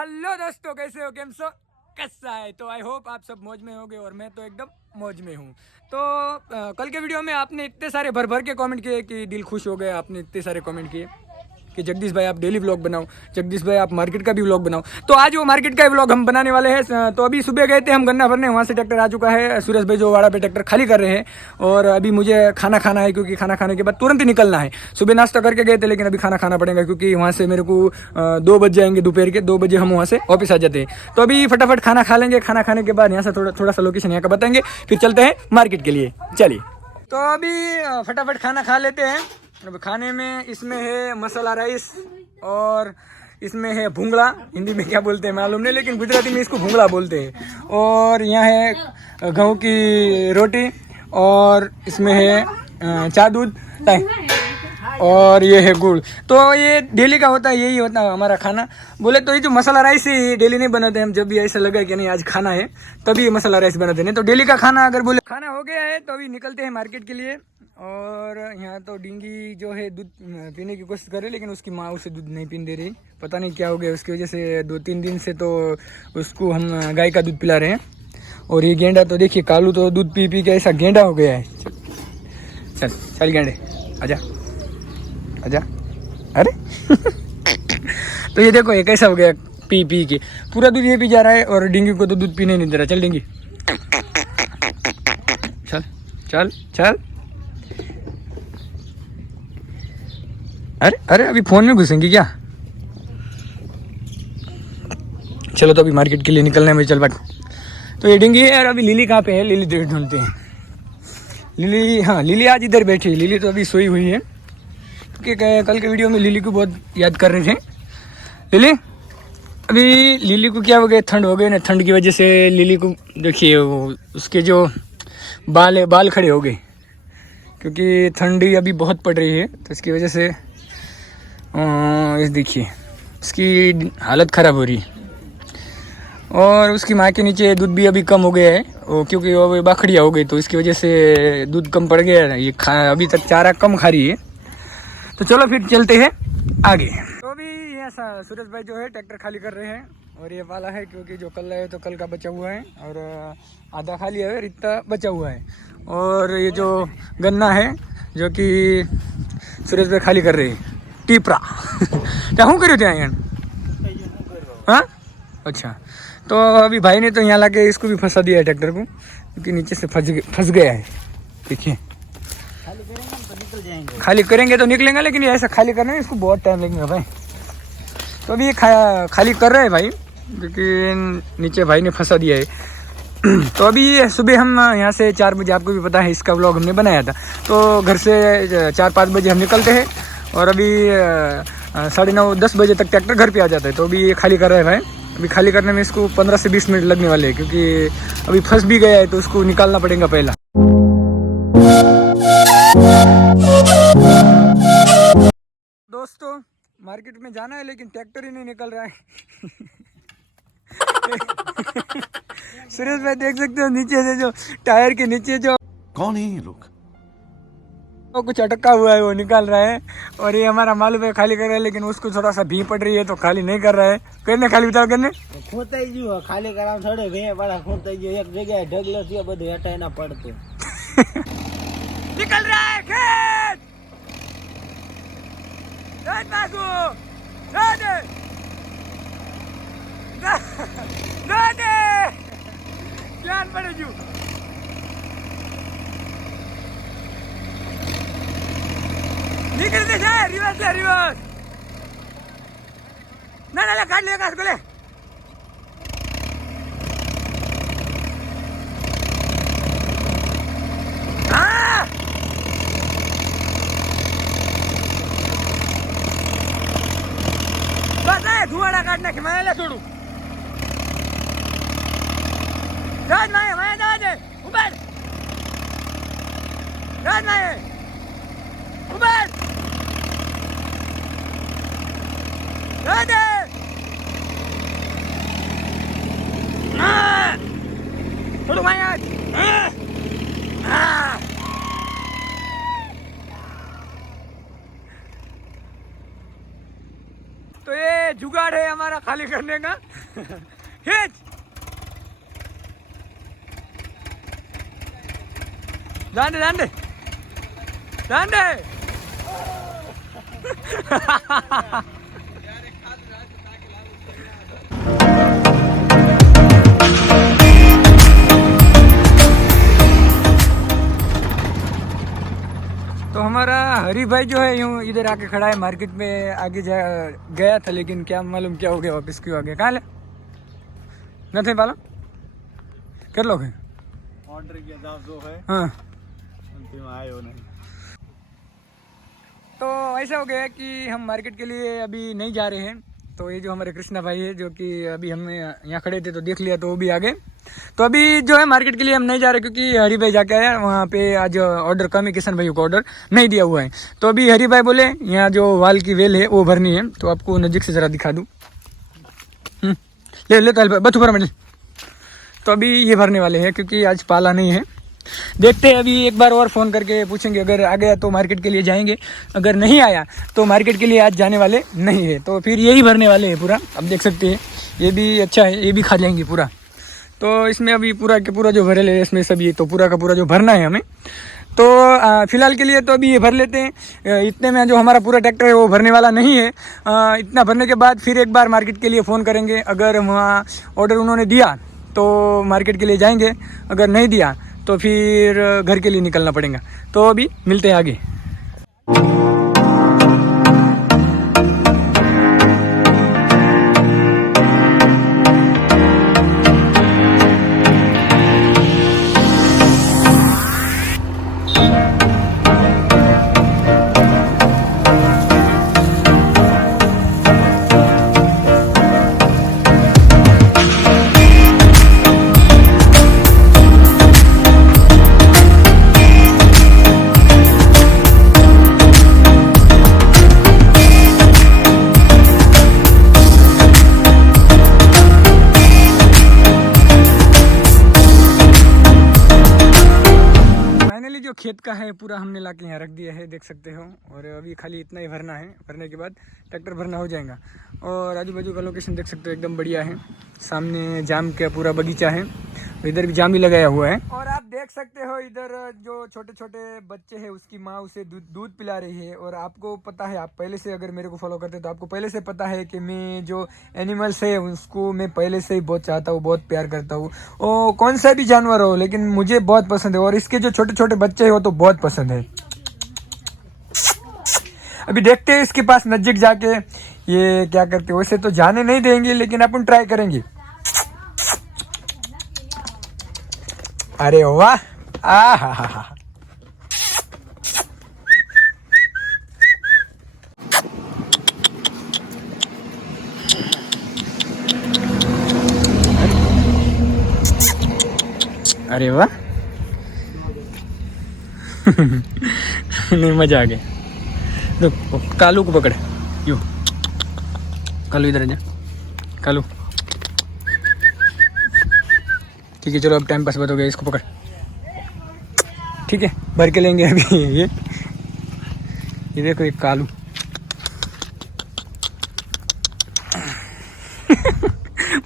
Hello दोस्तों, कैसे हो, केम सो, कैसा है। तो आई होप आप सब मौज में होंगे और मैं तो एकदम मौज में हूँ। तो कल के वीडियो में आपने इतने सारे भर भर के कमेंट किए कि दिल खुश हो गया। आपने इतने सारे कमेंट किए कि जगदीश भाई आप डेली व्लॉग बनाओ, जगदीश भाई आप मार्केट का भी व्लॉग बनाओ। तो आज वो मार्केट का व्लॉग हम बनाने वाले हैं। तो अभी सुबह गए थे हम गन्ना भरने, वहाँ से ट्रैक्टर आ चुका है। सूरज भाई जो वाड़ा पे ट्रैक्टर खाली कर रहे हैं और अभी मुझे खाना खाना है, क्योंकि खाना खाने के बाद तुरंत ही निकलना है। सुबह नाश्ता करके गए थे लेकिन अभी खाना खाना पड़ेगा, क्योंकि वहाँ से मेरे को 2 बज जाएंगे, दोपहर के 2 बजे हम वहाँ से ऑफिस आ जाते हैं। तो अभी फटाफट खाना खा लेंगे। खाना खाने के बाद यहाँ से थोड़ा सा लोकेशन यहाँ का बताएंगे, फिर चलते हैं मार्केट के लिए। चलिए, तो अभी फटाफट खाना खा लेते हैं। अब खाने में इसमें है मसाला राइस और इसमें है भूंगड़ा। हिंदी में क्या बोलते हैं मालूम नहीं, लेकिन गुजराती में इसको भूंगड़ा बोलते हैं। और यहाँ है गेहूं की रोटी और इसमें है चा दूध और ये है गुड़। तो ये डेली का होता है, यही होता है हमारा खाना। बोले तो ये जो मसाला राइस है ये डेली नहीं बनाते हम। जब भी ऐसा लगा कि नहीं आज खाना है तभी ये मसाला राइस बनाते हैं। तो डेली का खाना अगर बोले खाना हो गया है तो अभी निकलते हैं मार्केट के लिए। और यहाँ तो डिंगी जो है दूध पीने की कोशिश कर रही, लेकिन उसकी माँ उसे दूध नहीं पीने दे रही। पता नहीं क्या हो गया उसकी वजह से। 2-3 दिन से तो उसको हम गाय का दूध पिला रहे हैं। और ये गेंडा तो देखिए, कालू तो दूध पी पी के ऐसा गेंडा हो गया है। चल चल गेंडे आजा आजा। अरे तो ये देखो ये कैसा हो गया, पी पी के पूरा दूध ये पी जा रहा है और डिंगी को तो दूध पीने नहीं दे रहा। चल डिंगी चल चल चल। अरे अरे अभी फोन में घुसेंगी क्या। चलो तो अभी मार्केट के लिए निकलना है मुझे। चल बाट। तो ये डिंगी है। और अभी लिली कहाँ पे है, लिली देख ढूंढते हैं। लिली, हाँ लिली आज इधर बैठी है। लिली तो अभी सोई हुई है, क्योंकि कल के वीडियो में लिली को बहुत याद कर रहे थे। लिली, अभी लिली को क्या हो गया, ठंड हो गई ना। ठंड की वजह से लिली को देखिए वो उसके जो बाल है बाल खड़े हो गए, क्योंकि ठंडी अभी बहुत पड़ रही है। तो इसकी वजह से इस देखिए इसकी हालत ख़राब हो रही है। और उसकी माँ के नीचे दूध भी अभी कम हो गया है, वो क्योंकि वो बाखड़िया हो गई तो इसकी वजह से दूध कम पड़ गया है। ये अभी तक चारा कम खा रही है। तो चलो फिर चलते हैं आगे। तो अभी यहाँ सूरज भाई जो है ट्रैक्टर खाली कर रहे हैं। और ये वाला है क्योंकि जो कल है तो कल का बचा हुआ है और आधा खाली है, इतना बचा हुआ है। और ये जो गन्ना है जो कि सूरज भाई खाली कर रहे हैं। टीपरा क्या हूँ करो ત્યાં हाँ अच्छा। तो अभी भाई ने तो यहाँ लाके इसको भी फंसा दिया है ट्रैक्टर को, क्योंकि नीचे से फंस गया है। देखिए खाली करेंगे तो निकलेंगे, लेकिन ये ऐसा खाली करने में इसको बहुत टाइम लगेगा भाई। तो अभी ये खाली कर रहे हैं भाई, क्योंकि नीचे भाई ने फंसा दिया है। तो अभी सुबह हम यहाँ से 4 बजे, आपको भी पता है इसका व्लॉग हमने बनाया था। तो घर से 4-5 बजे हम निकलते हैं और अभी 9:30-10 बजे तक ट्रैक्टर घर पे आ जाता है। तो अभी ये खाली कर रहा है भाई। अभी खाली करने में इसको 15 से 20 मिनट लगने वाले हैं, क्योंकि अभी फंस भी गया है तो उसको निकालना पड़ेगा पहला। दोस्तों मार्केट में जाना है लेकिन ट्रैक्टर ही नहीं निकल रहा है। सुरेश भाई देख सकते हो नीचे से जो टायर के नीचे जो कौन है ये लोग, वो कुछ अटका हुआ है वो निकाल रहा है। और ये हमारा मालूम है खाली कर रहा है, लेकिन उसको थोड़ा सा भी पड़ रही है तो खाली नहीं कर रहा है। करने खाली बताओ करने खोताई जो खाली करा थोड़े भैया बड़ा खोताई जो एक जगह ढगलो थी બધું હટાઈ ના પડતો। निकल रहा है खेत। रात मागो राधे राधे ज्ञान पड़े जू। निकलते जाए रिवर्स ले रिवर्स। ना ना काट ले घास को ले। धुआड़ा काटना के मैं छोड़ू। राज माए मैं राज ऊपर राज माए ऊपर राज छोड़ू माए आज। तो ये जुगाड़ है हमारा खाली करने का। खींच, जान दे जान दे जान दे। तो हमारा हरी भाई जो है यूं इधर आके खड़ा है, मार्केट में आगे जा गया था, लेकिन क्या मालूम क्या हो गया, वापस क्यों आ गया। कहाँ ले नहीं पालो कर लो ऑर्डर किया था जो है, हाँ। अंतिम आए हो नहीं। तो ऐसा हो गया कि हम मार्केट के लिए अभी नहीं जा रहे हैं। तो ये जो हमारे कृष्णा भाई है, जो कि अभी हमने यहाँ खड़े थे तो देख लिया, तो वो भी आ गए। तो अभी जो है मार्केट के लिए हम नहीं जा रहे, क्योंकि हरी भाई जाके आया वहाँ पे। आज ऑर्डर कम है, किशन भाई को ऑर्डर नहीं दिया हुआ है। तो अभी हरी भाई बोले यहाँ जो वाल की वेल है वो भरनी है, तो आपको नज़दीक से ज़रा दिखा दूँ। ले ले तो बस ऊपर में। तो अभी ये भरने वाले हैं, क्योंकि आज पाला नहीं है। देखते हैं, अभी एक बार और फ़ोन करके पूछेंगे, अगर आ गया तो मार्केट के लिए जाएंगे, अगर नहीं आया तो मार्केट के लिए आज जाने वाले नहीं है। तो फिर यही भरने वाले हैं पूरा। अब देख सकते हैं ये भी अच्छा है, ये भी खा जाएंगे पूरा। तो इसमें अभी पूरा के पूरा जो भरे ले इसमें सब, ये तो पूरा का पूरा जो भरना है हमें। तो फिलहाल के लिए तो अभी ये भर लेते हैं। इतने में जो हमारा पूरा ट्रैक्टर है वो भरने वाला नहीं है। इतना भरने के बाद फिर एक बार मार्केट के लिए फ़ोन करेंगे। अगर वहाँ ऑर्डर उन्होंने दिया तो मार्केट के लिए जाएंगे, अगर नहीं दिया तो फिर घर के लिए निकलना पड़ेगा। तो अभी मिलते हैं आगे। जो खेत का है पूरा हमने लाके यहाँ रख दिया है, देख सकते हो। और अभी खाली इतना ही भरना है, भरने के बाद ट्रैक्टर भरना हो जाएगा। और आजू बाजू का लोकेशन देख सकते हो, एकदम बढ़िया है। सामने जाम का पूरा बगीचा है, इधर भी जाम भी लगाया हुआ है। और आप देख सकते हो इधर जो छोटे छोटे बच्चे हैं उसकी माँ उसे दूध पिला रही है। और आपको पता है, आप पहले से अगर मेरे को फॉलो करते तो आपको पहले से पता है कि मैं जो एनिमल्स है उसको मैं पहले से ही बहुत चाहता हूँ, बहुत प्यार करता हूँ। वो कौन सा भी जानवर हो, लेकिन मुझे बहुत पसंद है। और इसके जो छोटे छोटे बच्चे हैं वो तो बहुत पसंद है। अभी देखते हैं इसके पास नजदीक जाके ये क्या करते हैं। वैसे तो जाने नहीं देंगे, लेकिन अपन ट्राई करेंगे। अरे वाह, आहा, अरे वाह। नहीं, मजा आ गया। रुक, कालू को पकड़। यू कालू इधर आ जा। कालू ठीक है, चलो अब टाइम पास बहुत हो गया, इसको पकड़। ठीक है, भर के लेंगे अभी। ये देखो, एक कालू।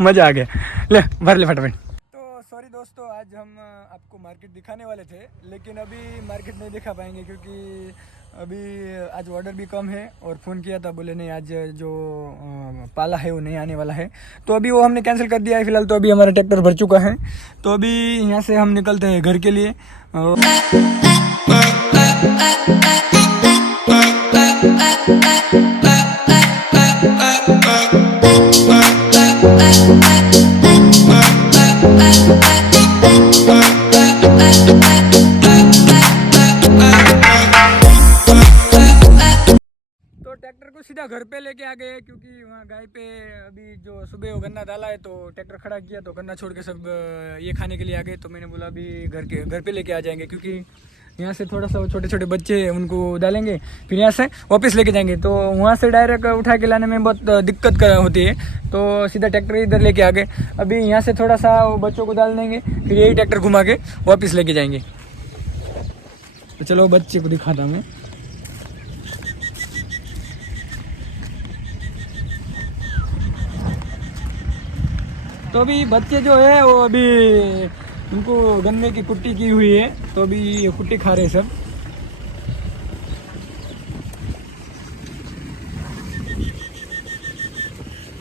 मजा आ गया। ले भर ले फटाफट। तो सॉरी दोस्तों, आज हम आपको मार्केट दिखाने वाले थे, लेकिन अभी मार्केट नहीं दिखा पाएंगे, क्योंकि अभी आज ऑर्डर भी कम है। और फ़ोन किया था, बोले नहीं आज जो पाला है वो नहीं आने वाला है। तो अभी वो हमने कैंसिल कर दिया है फिलहाल। तो अभी हमारा ट्रैक्टर भर चुका है, तो अभी यहाँ से हम निकलते हैं घर के लिए। ट्रैक्टर को सीधा घर पे लेके आ गए, क्योंकि वहाँ गाय पे अभी जो सुबह वो गन्ना डाला है, तो ट्रैक्टर खड़ा किया तो गन्ना छोड़ के सब ये खाने के लिए आ गए। तो मैंने बोला अभी घर पे लेके आ जाएंगे, क्योंकि यहाँ से थोड़ा सा छोटे छोटे बच्चे उनको डालेंगे, फिर यहाँ से वापस लेके जाएंगे। तो वहाँ से डायरेक्ट उठा के लाने में बहुत दिक्कत होती है, तो सीधा ट्रैक्टर इधर लेके आ गए। अभी यहाँ से थोड़ा सा वो बच्चों को डाल देंगे, फिर यही ट्रैक्टर घुमा के वापस लेके जाएंगे। तो चलो बच्चे को दिखाता हूँ मैं। तो अभी बच्चे जो है वो अभी उनको गन्ने की कुट्टी की हुई है, तो अभी ये कुट्टी खा रहे हैं सब।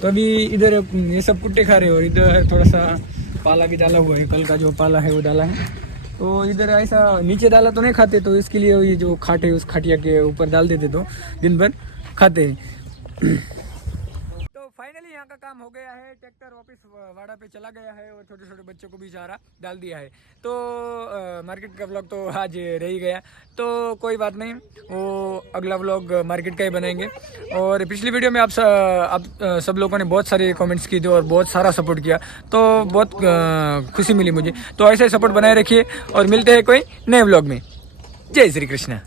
तो अभी इधर ये सब कुट्टे खा रहे हैं और इधर थोड़ा सा पाला भी डाला हुआ है, कल का जो पाला है वो डाला है। तो इधर ऐसा नीचे डाला तो नहीं खाते, तो इसके लिए ये जो खाट है उस खाटिया के ऊपर डाल देते तो दिन भर खाते हैं। तो फाइनली यहाँ का काम हो गया है, ट्रैक्टर वापस वाड़ा पे चला गया है और छोटे छोटे बच्चों को भी चारा डाल दिया है। तो मार्केट का व्लॉग तो आज रह ही गया, तो कोई बात नहीं, वो अगला व्लॉग मार्केट का ही बनाएंगे। और पिछली वीडियो में आप सब लोगों ने बहुत सारे कमेंट्स किए थे और बहुत सारा सपोर्ट किया, तो बहुत खुशी मिली मुझे। तो ऐसे सपोर्ट बनाए रखिए और मिलते हैं कोई नए व्लॉग में। जय श्री कृष्ण।